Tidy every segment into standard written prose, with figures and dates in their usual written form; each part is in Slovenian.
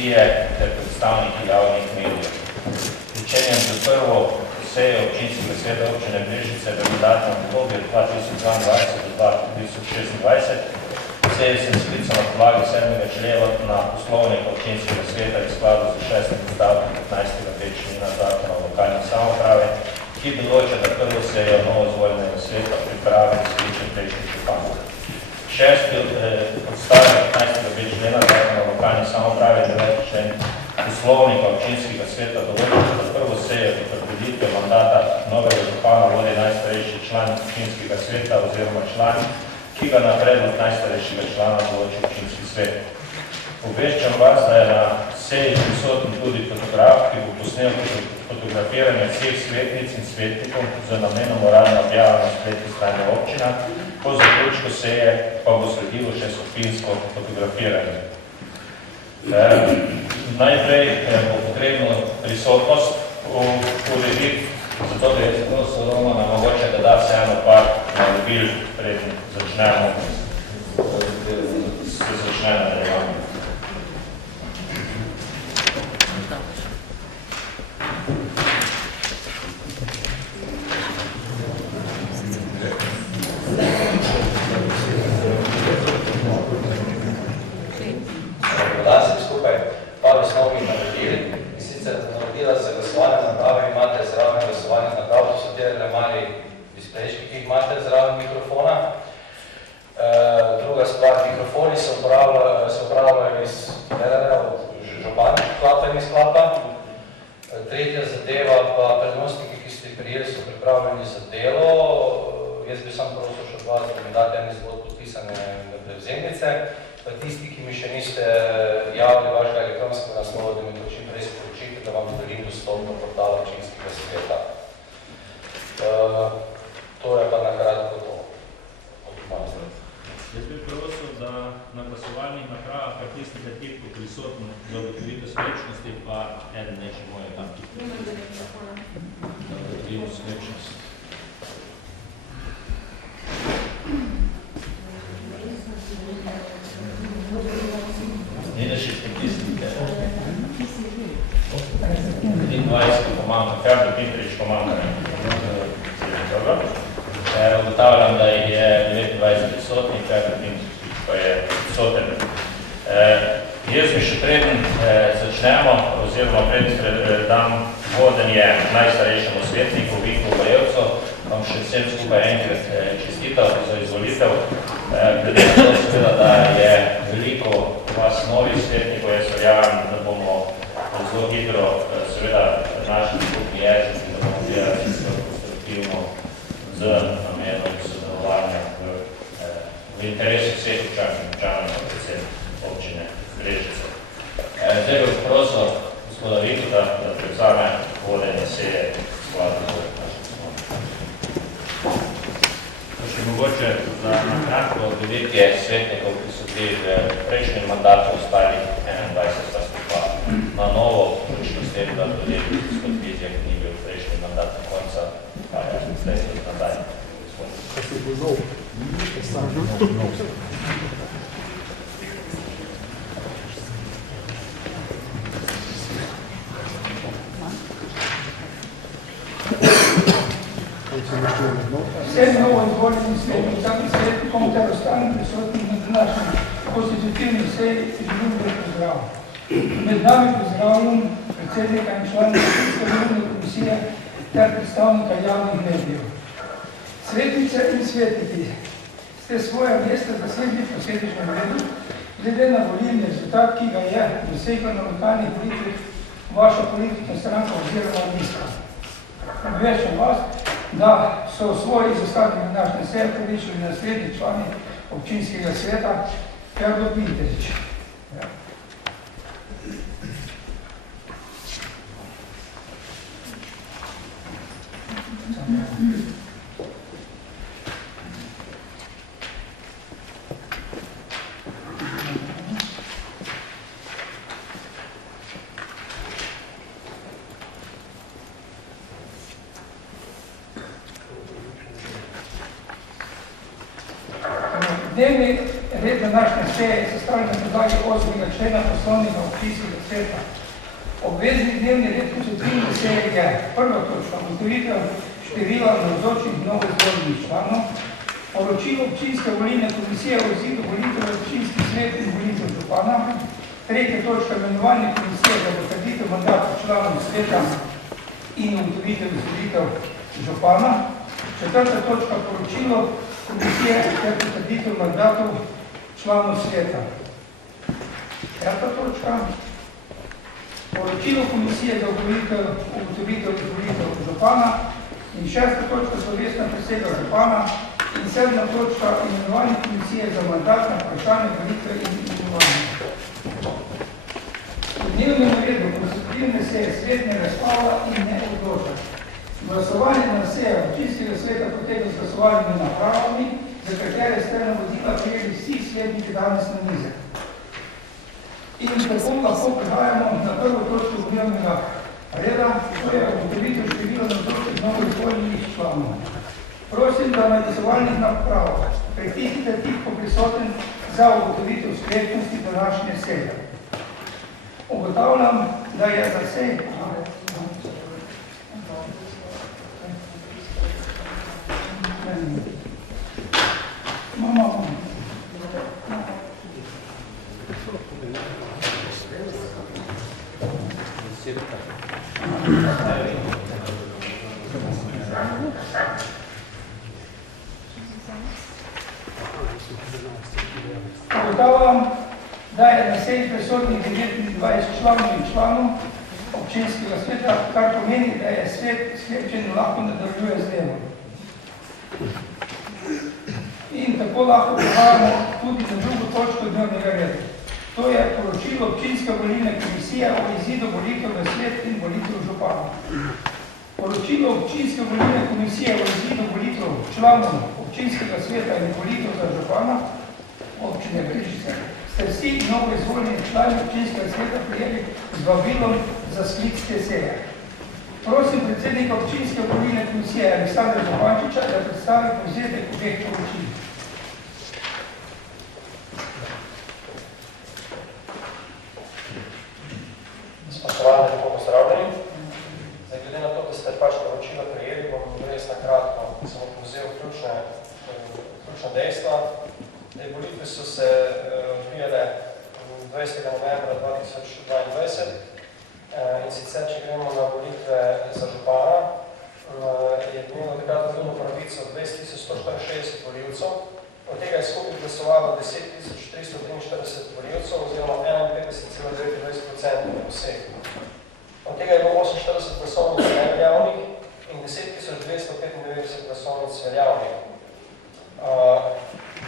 komisije ter predstavniki javnih medijev. Pričenjam za prvo sejo občinskega sveta občine Brežice v mandatnem obdobju 2022 do 2026. Sejo sem sklical na podlagi 7. člena na poslovnik občinskega sveta v skladu z 6. odstavkom 15. člena Zakona o lokalni samoupravi, ki določa, da prvo sejo novoizvoljenega sveta pripravi in skliče prejšnji župan. 6. odstavek 15. člena Zakona o lokalni samoupravi 9. člen poslovnika občinskega sveta določa, da prvo sejo do potrditve mandata novega župana vodi najstarejši član občinskega sveta oziroma član, ki ga na predlog najstarejšega člana določi občinski svet. Obveščam vas, da je na seji prisoten tudi fotograf, ki bo posnel fotografiranje vseh svetnic in svetnikov za namenom uradne objave na spletni strani občina, po zaključku seje pa bo sledilo še skupinsko fotografiranje. Najprej bo potrebno prisotnost urediti, zato da je prosto Romana mogoče, da da vseeno par narobil, preden začnemo nadaljevanje. Druga stvar, mikrofoni se uporabljajo iz županjih sklapa in izklapa. Tretja zadeva pa prenosniki, ki ste prijeli, so pripravljeni za delo. Jaz bi sam prosil še od vas, da mi date en izvod podpisane prevzemnice. Pa tisti, ki mi še niste javili vašega elektronskega naslova, da mi to čim prej sporočite, da vam delim dostop do portala občinskega sveta. To je pa nakratko to. Jaz bi prosil, da na glasovalnih napravah pa tistega tipku prisotno zagotovite sklepčnosti, pa eden neče moje tam tipku. Zagotovimo sklepčnost. Nidaš še pritisnite. 23 pomaga, Ferdo Pitrič pomaga. Dobro. Ugotavljam, da je 29 prisotnih, pa je prisoten. Jaz bi še preden začnemo, oziroma preden dam vodenje najstarejšemu svetniku Viku Bajevcu, vam še vsem skupaj enkrat čestital za izvolitev. Glede na to seveda, da je veliko vas novih svetnikov, jaz verjamem, da bomo zelo hitro seveda našli skupni jezik in da bomo delali čisto konstruktivno z namenom sodelovanja v interesu vseh občanov, predvsem občine Brežice. Zdaj bi prosil gospoda Viku, da prevzame vodenje seje skladno z našim slovom. Še mogoče za nakratko videtje svetnikov, ki so bili v prejšnjem mandatu ostalih 21 pa na novo, vključno s tem, da tudi gospod Vizjak ni bil v prejšnjem mandatu konca, pa je zdaj tudi nazaj. Kaj se bo nov? Kaj se bo nov? Vse novo izvoljeni svetnikom ter ostalim prisotnim na današnji konstitutivni seji želim lep pozdrav. Med nami pozdravljam predsednika in člana volilne komisije ter predstavnika javnih medijev. Svetnice in svetniki ste svoje mesta zasedli po središnjem redu, glede na volilni rezultat, ki ga je dosegla na lokalnih politik vaša politična stranka oziroma lista. Obveščam vas, da so v svoji zastavljeni današnje seje priličili naslednji člani občinskega sveta Ferdo Pitrič. Dnevi red današnje seje je sestavljen na podlagi 8. člena poslovnega občinskega sveta. Obvezni dnevni red konstitutivne seje je prva točka, ugotovitev števila navzočih novoizvoljenih članov, poročilo občinske volilne komisije o izidu volitev v občinski svet in volitev župana, tretja točka imenovanje komisije za potrditev mandata članov sveta in ugotovitev izvolitev župana, četrta točka poročilo komisije ter potrditev mandatov članov sveta. Peta točka poročilo komisije za ugotovitev izvolitev župana in šesta točka slovesna presega župana in sedma točka imenovanje komisije za mandatna vprašanja volitve in imenovanja. V dnevnem redu konstitutivne seje svet ne razpravlja in ne odloča. Glasovanje na seje občinskega sveta poteka z glasovanjem napravami, za katere ste navodila prijeli vsi svetniki danes na mize. In tako lahko prihajamo na prvo točko dnevnega reda, to je ugotovitev števila navzočih novoizvoljenih članov. Prosim, da na glasovalnih napravah pritisnite tipko prisoten za ugotovitev spretnosti današnje seje. Ugotavljam, da je za sej... Ugotavljam, da je na seji prisotnih 29 članov in članov občinskega sveta, kar pomeni, da je svet sklepčen in lahko nadaljuje z delom. In tako lahko prihajamo tudi na drugo točko dnevnega reda. To je poročilo občinske volilne komisije o izidu volitev v svet in volitev župana. Poročilo občinske volilne komisije o izidu volitev članov občinskega sveta in volitev za župana občine Brežice ste vsi novo izvoljeni člani občinskega sveta prijeli z vabilom za sklic te seje. Prosim predsednika občinske volilne komisije Aleksandra Zupančiča, da predstavi povzetek obeh poročil. Spoštovani, lepo pozdravljeni. Glede na to, da ste pač poročilo prijeli, bom res na kratko samo povzel ključna dejstva. Volitve so se odvijale 20. novembra 2022 in sicer, če gremo na volitve za župana, je imelo takrat volilno pravico 20.164 volivcev, od tega je skupaj glasovalo 10.343 volivcev oziroma 51,29% vseh. Od tega je bilo 48 glasovnic neveljavnih in 10.295 glasovnic veljavnih.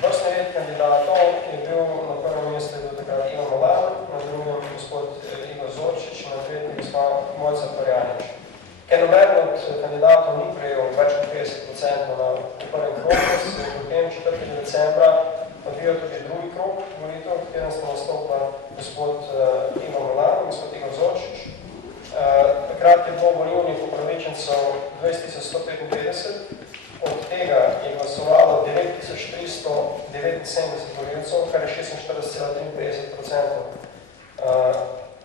Vrstni red kandidatov je bil na prvem mestu takrat Ivan Malan, na drugem gospod Igor Zorčič, na tretjem gospod Mojca Parjanič. Ker noben od kandidatov ni prejel več kot 50% na prvem krogu, se je potem 4. decembra odvijal tudi drugi krog volitev, v katerem sta nastopila gospod Ivan Malan in gospod Igor Zorčič. Takrat je bilo volilnih upravičencev 20.155, od tega je glasovalo 9.379 volivcev, kar je 46,53%.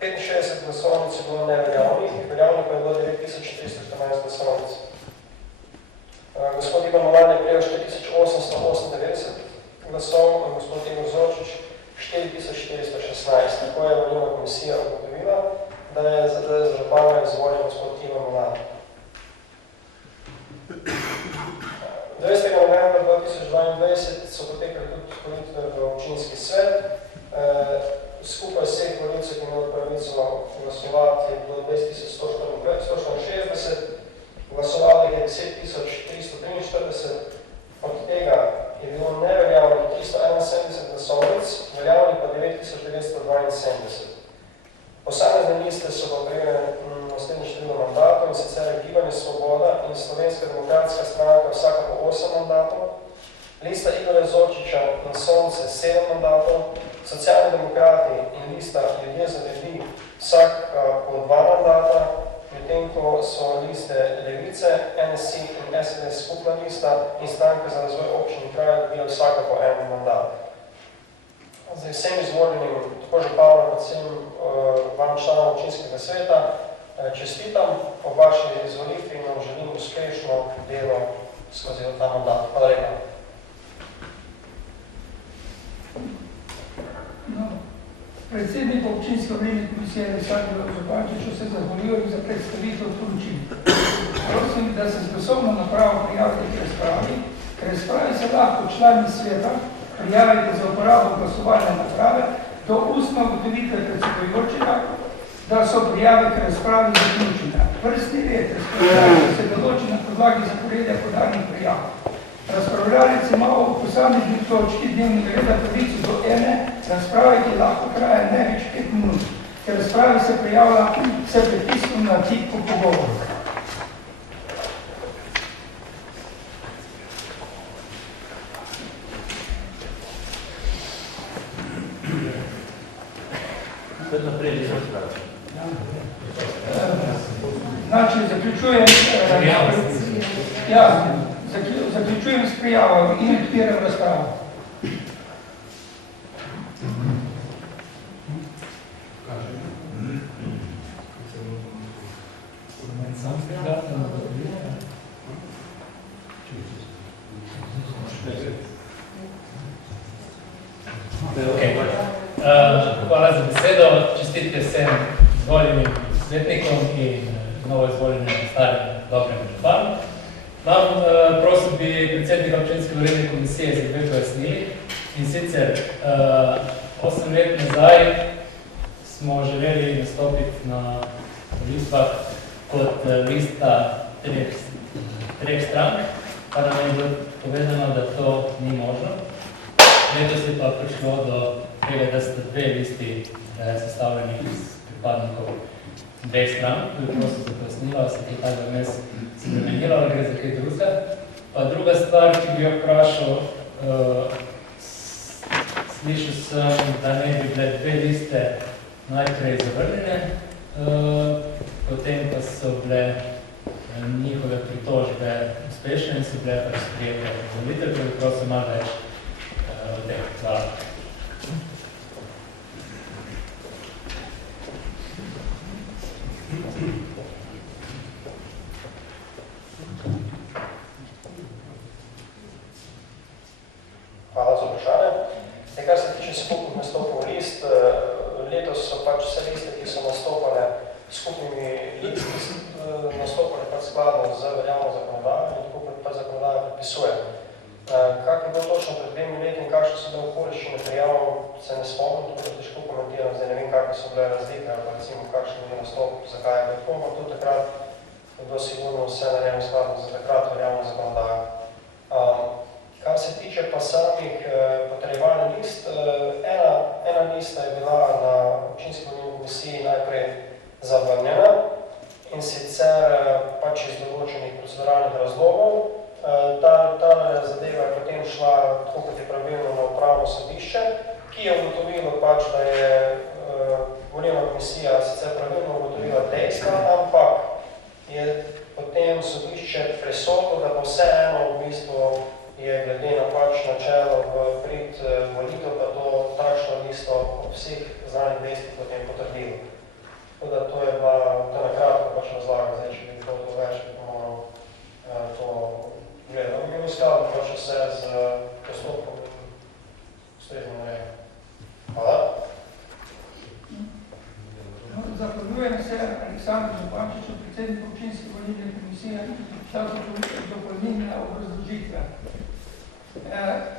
65 glasovnic je bilo neveljavnih, veljavnih pa je bilo 9.314 glasovnic. Gospod Ivan Malan je prejel 4.898 glasov, gospod Igor Zorčič 4.416. Tako je volilna komisija ugotovila, da je za župana izvoljen gospod Ivan Malan. 20. novembra 2022 so potekali tudi volitve v občinski svet. Skupaj vseh volivcev, ki imeli pravico glasovati, je bilo 20.164, glasovali je 10.343, od tega je bilo neveljavnih 371 glasovnic, veljavnih pa 9.972. Posamezne liste so pa prejeli naslednje število mandatov, in sicer Gibanje Svoboda in Slovenska demokratska stranka vsaka po 8 mandatov, lista Igorja Zorčiča in Sonce 7 mandatov, Socialni demokrati in lista Ljudje za ljudi vsak po 2 mandata, medtem ko so liste Levice, NSI in SDS skupna lista in Stranka za razvoj občin in kraja dobila vsaka po 1 mandat. Zdaj, vsem izvoljenim, tako županom, kot vsem vam članom občinskega sveta, čestitam po vaši izvolitvi in vam želim uspešno delo skozi ta mandat. Hvala lepa. No, predsednik občinske volilne komisije Aleksandru Zupančiču se zahvaljujem za predstavitev poročil. Prosim, da se z glasovno napravo prijavite k razpravi. K razpravi se lahko člani sveta prijavite za uporabo glasovalne naprave do ustne ugotovitve predsedujočega, da so prijave k razpravi zaključene. Vrstni red razpravljalcev se določi na podlagi zaporedja podanih prijav. Razpravljalec ima v posamezni točki dnevnega reda pravico do ene razprave, ki lahko traja največ 5 minut. K razpravi se prijavlja se pritiskom na tipko pogovoru. Znači, zaključujem s prijavo in odpiram razpravo. Hvala za besedo, čestitke vsem izvoljenim svetnikom in novo izvoljenim ostalim dobrim županom. Prosil bi predsednika občinske volilne komisije za dve pojasnili. In sicer 8 let nazaj smo želeli nastopiti na volitvah kot lista treh strank, pa nam je bilo povedano, da to ni možno. Letos je pa prišlo do tega, da sta dve listi sestavljeni iz pripadnikov dveh strank. To je prosto za pojasnilo, se je tako vmes spremenilo, ali gre za kaj drugega. Pa druga stvar, ki bi jo vprašal, slišal sem, da ne bi bile dve liste najprej zavrnjene, potem pa so bile njihove pritožbe uspešne in so bile pač sprejete volitev, ki bi prosil malo več od teh. Hvala. Hvala za vprašanje. Kar se tiče skupnih nastopov list, letos so pač vse liste, ki so nastopale skupnimi listi, nastopale pač skladno z veljavno zakonodajo in tako pa zakonodaja predpisuje. Kak je bilo točno pred 2 leti in kakšne so bile okoliščine prijavov, se ne spomnim, tako da težko komentiram, zdaj ne vem, kakve so bile razlike, ali pa recimo kakšen je nastop, zakaj je bilo tako, ampak to takrat je bilo sigurno vse narejeno skladno za takrat veljavno zakonodajo. Kar se tiče pa samih potrjevalnih list, ena lista je bila na občinski volilni komisiji najprej zavrnjena in sicer pač iz določenih proceduralnih razlogov. Ta zadeva je potem šla, tako kot je pravilno, na upravno sodišče, ki je ugotovilo pač, da je volilna komisija sicer pravilno ugotovila dejstva, ampak je potem sodišče presodilo, da pa vseeno v bistvu je glede na pač načelo v prid volitev, pa to takšno listo od vseh znanih dejstvih potem potrdilo. Tako da to je bila nakratko pač razlaga, zdaj, če bi to več, bi moral to gledati. Bi bilo skladno pač vse z postopkom ustrezno narejo. Hvala. Zahvaljujem se Aleksandru Zupančiču, predsedniku občinske volilne komisije, za dopolnilne obrazložitve.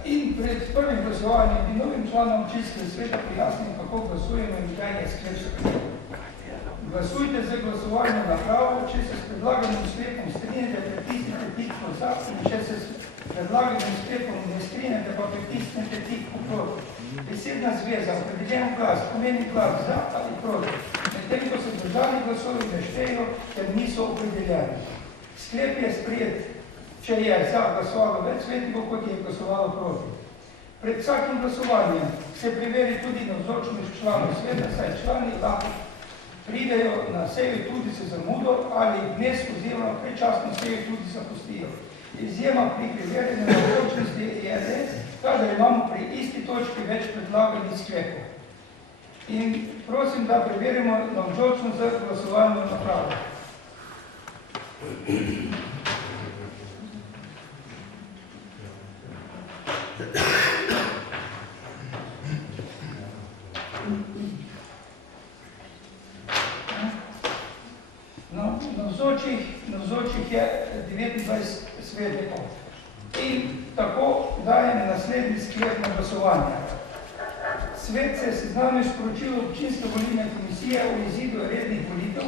In pred prvim glasovanjem bi novim članom občinskega sveta pojasnil, kako glasujemo in kaj je sklep sprejet. Glasujte za glasovalno napravo, če se s predlaganim sklepom strinjate, pritisnite tipko za, in če se s predlaganim sklepom ne strinjate, pa pritisnite tipko proti. Besedna zveza, opredeljen glas, pomeni glas za ali proti, medtem ko se državni glasovi ne štejo, ker niso opredeljeni. Sklep je sprejet, če je za glasovalo več svetnikov, kot je glasovalo proti. Pred vsakim glasovanjem se preveri tudi navzočnost članov sveta, saj člani lahko pridejo na sejo tudi se zamudo ali dnes oziroma predčasno sejo tudi zapustijo. Izjema pri preverjanju navzočnosti je le, kadar imamo pri isti točki več predlaganih sklepov. In prosim, da preverimo navzočnost za glasovalno napravo. Navzočih je 29 svetnikov. In tako dajem naslednji sklep na glasovanje. Svet se je seznanil s poročilom občinske volilne komisije o izidu rednih volitev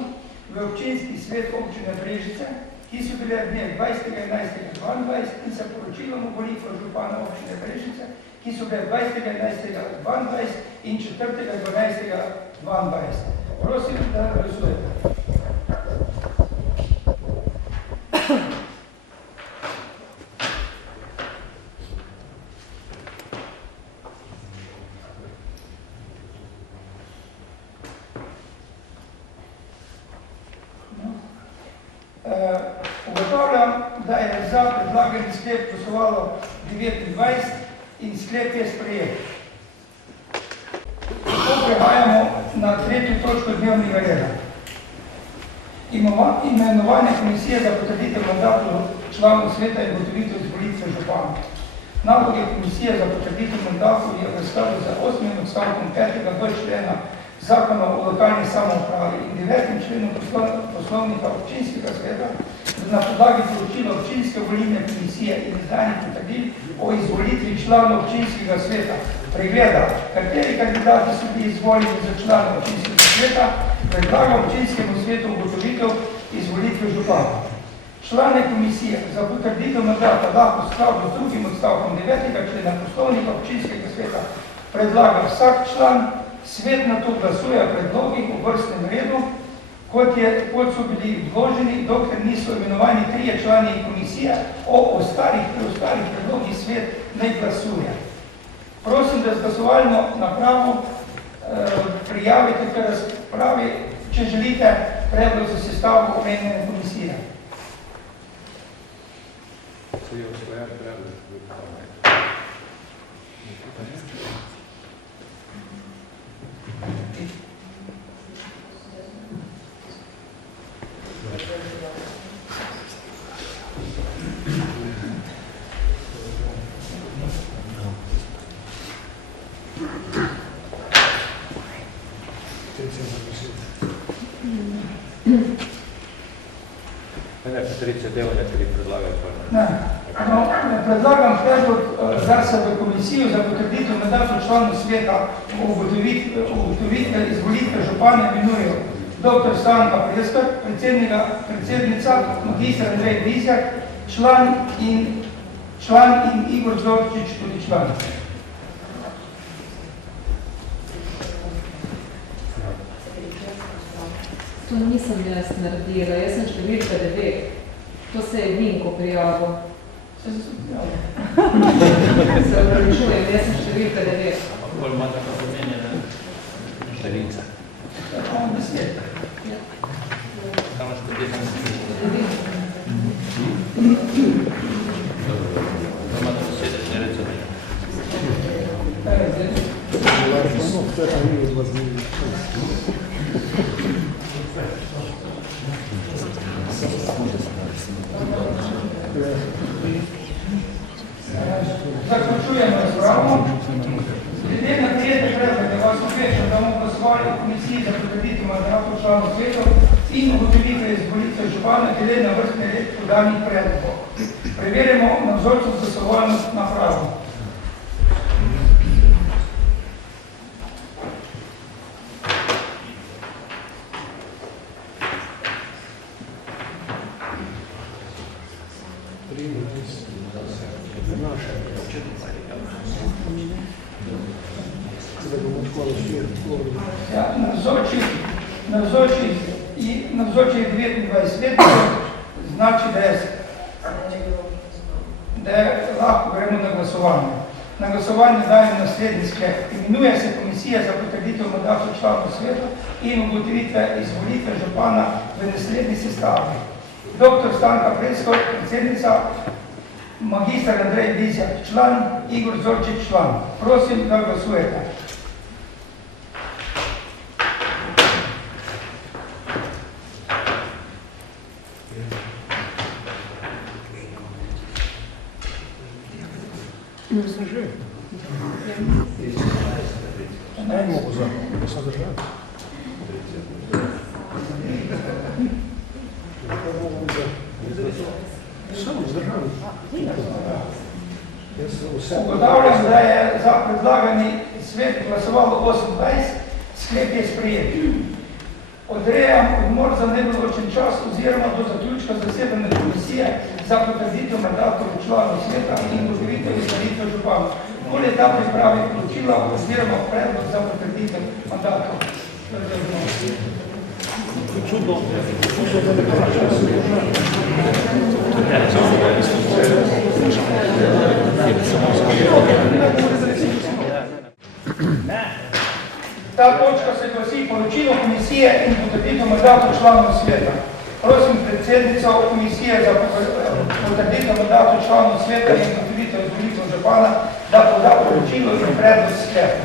v občinski svet občine Brežice, ki so bile dne 20.11.22 in se poročilom o volitvah župana občine Brežice, ki so bile 20.11.22 in 4.12.22. Prosim, da glasujete. Ugotavljam, da je za predlagani sklep glasovalo 29 in sklep je sprejet. Tako prehajamo na tretjo točko dnevnega reda. Imenovanje komisije za potrditev mandatov članov sveta in ugotovitev izvolitve župana. Naloge komisije za potrditev mandatov je v skladu z 8. odstavkom 5. člena Zakona o lokalni samoupravi in 9. členom poslovnika občinskega sveta na podlagi poročila občinske volilne komisije in izdanih potrdil o izvolitvi članov občinskega sveta pregleda, kateri kandidati so bili izvoljeni za članov občinskega sveta, predlaga občinskemu svetu ugotovitev izvolitve župana. Člane komisije za potrditev mandata lahko v skladu z 2. odstavkom 9. člena poslovnika občinskega sveta predlaga vsak član. Svet na to glasuje predlogih v vrstnem redu, kot so bili vloženi, dokler niso imenovani 3 člani komisije, o ostalih predlogih svet ne glasuje. Prosim, da z glasovalno napravo prijavite k razpravi, če želite predlog za sestavo omenjene komisije. Predlagam predlog za se v komisijo za potrditev mandatov članov sveta o ugotovitve izvolitve župana imenujejo dr. Stanka Preskar, predsednica, magister Andrej Vizjak, član in Igor Zorčič, tudi član. To nisem jaz naredila, jaz sem številka 9. To se je Vinko prijavil. Se opravičujem, jaz sem številka 9. Bolj ima tako pomenjena številca. Tako 10. Samo številca. To ima tako 7, ne recimo. Zaključujemo razpravo. Glede na prijetne predloge vas obveščam, da bomo glasovali v komisiji za potrditev mandatov članov svetov in ugotovitve izvolitve župana glede na vrstni red podanih predlogov. Preverimo navzočnost glasovalno napravo. Ja, navzoči je 29 svetnikov, znači, da je lahko gremo na glasovanje. Na glasovanje dajem naslednji sklep. Imenuje se komisija za potrditev mandatov članov sveta in ugotovitve izvolitve župana v naslednji sestavi. Dr. Stanka Preskar, predsednica, Magister Andrej Bizjak, član, Igor Zorčič, član. Prosim, da glasujete. Sem že. Ne mogo za, da sem držal. Sem zdržal. Ugotavljam, da je za predlagani svet glasovalo 28, sklep je sprejet. Odrejam odmor za nedoločen čas oziroma do zaključka zasedanja komisije za potrditev mandatov članov sveta in ugotovitev izvolitev župana. Bolj je ta pripravi poročila oziroma predlog za potrditev mandatov. Čudno, da ne kaže, Ta točka se glasi poročilo komisije in potrditev mandatov članov sveta. Prosim predsednico komisije za potrditev mandatov članov sveta in potrditev izvolitev župana, da poda poročilo in predlog sklepa.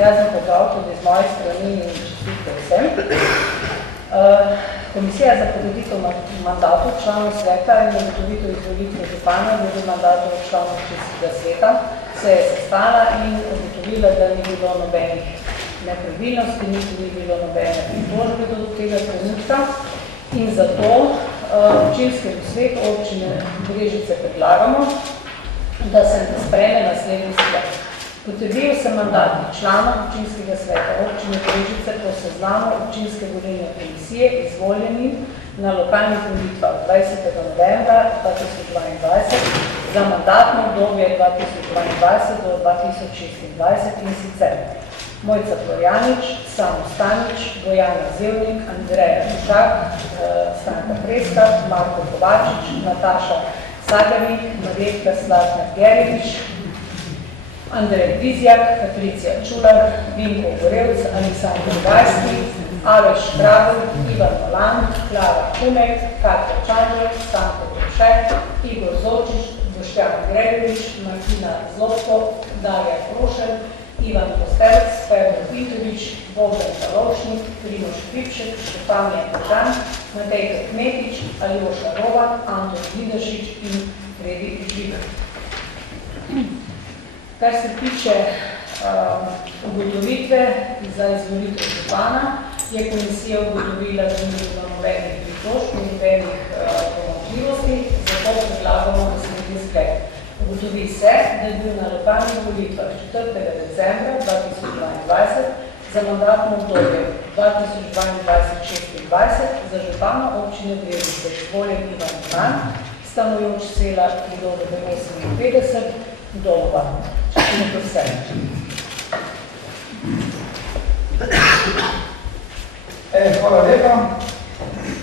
Jaz sem podal tudi z moje strani in čestitke vsem. Komisija za potrditev mandatov članov sveta in ugotovitev izvolitve župana glede mandatov članov občinskega sveta se je sestala in ugotovila, da ni bilo nobenih nepravilnosti, ni bilo nobene pritožbe do tega trenutka in zato občinskemu svetu občine Brežice predlagamo, da se sprejme naslednji sklep. Potrdijo se mandati člana občinskega sveta občine Brežice po seznamu občinske volilne komisije izvoljeni na lokalnih volitvah 20. novembra 2022 za mandatno obdobje 2022 do 2026 in sicer Mojca Florjanič, Samo Stanič, Bojana Zevnik, Andreja Žužak, Stanka Preska, Marko Kovačič, Nataša Sagarnik, Marjetka Slatner-Gerič, Andrej Bizjak, Patricija Čular, Vinko Gorevc, Aleksandr Gajski, Aleš Krabel, Ivan Molan, Klara Kumek, Katja Čažer, Stanko Tršek, Igor Zočič, Boštjan Gregovič, Martina Zlotko, Darja Krošel, Ivan Kostelc, Ferdo Pitovič, Bogdan Kalovšnik, Primoš Kripšek, Štefanija Kožan, Matejka Kmetič, Aljoša Rovan, Anton Vidašič in Fredi Žigar. Kar se tiče ugotovitve za izvolitev župana, je komisija ugotovila, da ni bilo nobenih pritožb, nobenih pomanjkljivosti, zato predlagamo naslednji sklep. Ugotovi se, da je bil na lokalnih volitvah 4. decembra 2022 za mandatno obdobje 2022-2026 za župana občine Brežice izvoljen Ivan Moran, stanujoč sela Kridove 58, Dolova. Čestitke vsem. Hvala lepa.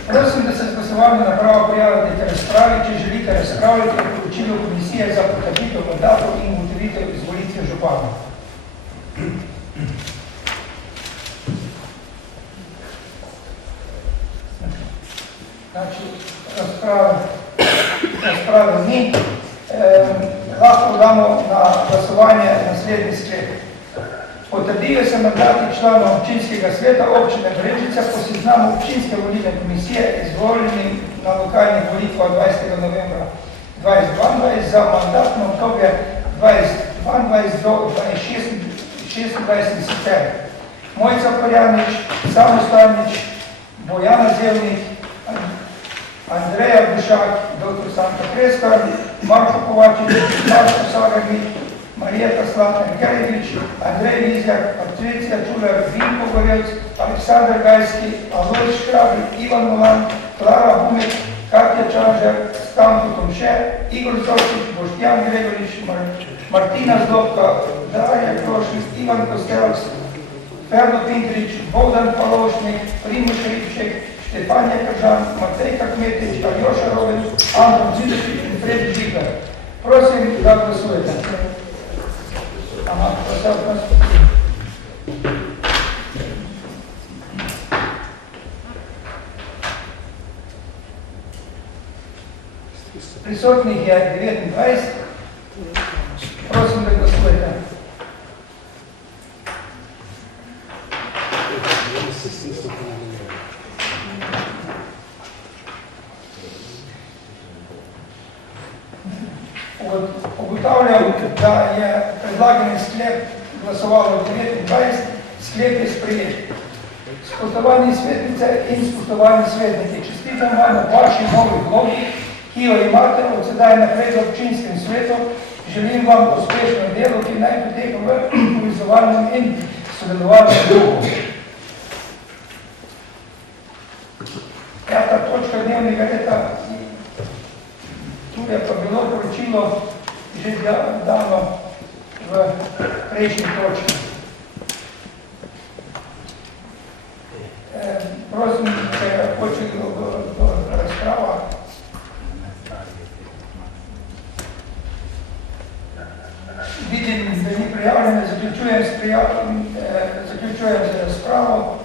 Prosim, da se z glasovanjem napravo prijavite k razpravi, če želite razpravljati o poročilu komisije za potrditev mandatov in ugotovitev izvolitve župana. Znači, razprave ni. Lahko damo na glasovanje naslednji sklep. Potrdijo se mandati članov občinskega sveta občine Brežice po seznamu občinske volilne komisije izvoljeni na lokalnih volitvah 20. novembra 2022 za mandatno obdobje 2022 do 2026 sicer. Mojca Florjanič, Samo Stanič, Bojana Zevnik, Andreja Žužak, dr. Stanka Preska, Marko Kovačič, Marko Sagarnik, Marjeta Slatner-Gerič, Andrej Bizjak, Patricija Čular, Vinko Gorevc, Aleksandr Gajski, Alojz Škrabel, Ivan Molan, Klara Humek, Katja Čažer, Stanko Tomše, Igor Zočič, Boštjan Gregorič, Martina Zlobka, Darja Krošnik, Ivan Kostelc, Ferdo Pindrič, Bogdan Kalovšnik, Primoš Kripšek, Štefanija Kožan, Matejka Kmetič, Aljoša Roven, Anton Vidašič in Fredi Žigar. Prosim, da glasujete. Prisotnih je 29. Prosim, da glasujete. Ugotavljam, da je predlagani sklep glasovalo 29, sklep je sprejet. Spoštovani svetnice in spoštovani svetniki, čestitam vam v vaši novi vlogi, ki jo imate od sedaj naprej v občinskem svetu. Želim vam uspešno delo, ki naj poteka v povezovalnem in sodelovalnem duhu. Peta točka dnevnega reda, tu je pa bilo poročilo že dano v prejšnji točki. Prosim, če hoče do razprava. Vidim, da ni prijavljene, zaključujem z razpravo.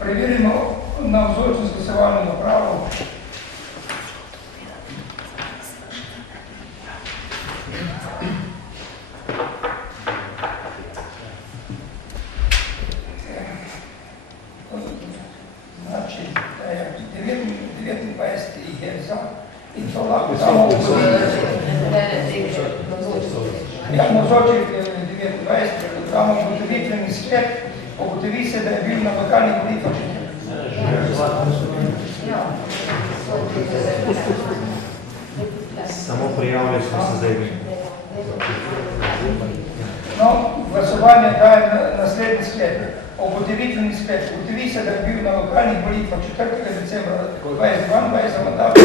Preverimo na vzorčnost glasovalno napravo. Znači, da je 29 je za in to lahko samo navzoči 29, damo ugotovitveni sklep, ugotovi se, da je bil na lokalnih volitvah. Samo prijavili smo se zdaj. No, glasovanje daje naslednji sklep. Ugotovitveni sklep. Ugotovi se, da je bil na lokalnih volitvah 4. decembra 2022 za mandat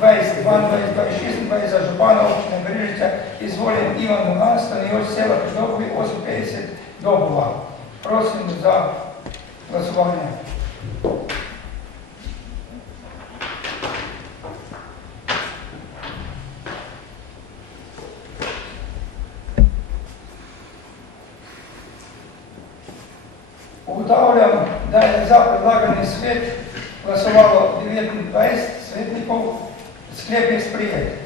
2022-2026 za župana občine Brežice izvoljen Ivan Mugan, stanojoč sela Predolgovi 58 Dobova. Prosim za glasovanje. Ugotavljam, da je za predlagani svet glasovalo 29 svetnikov, sklep je sprejet.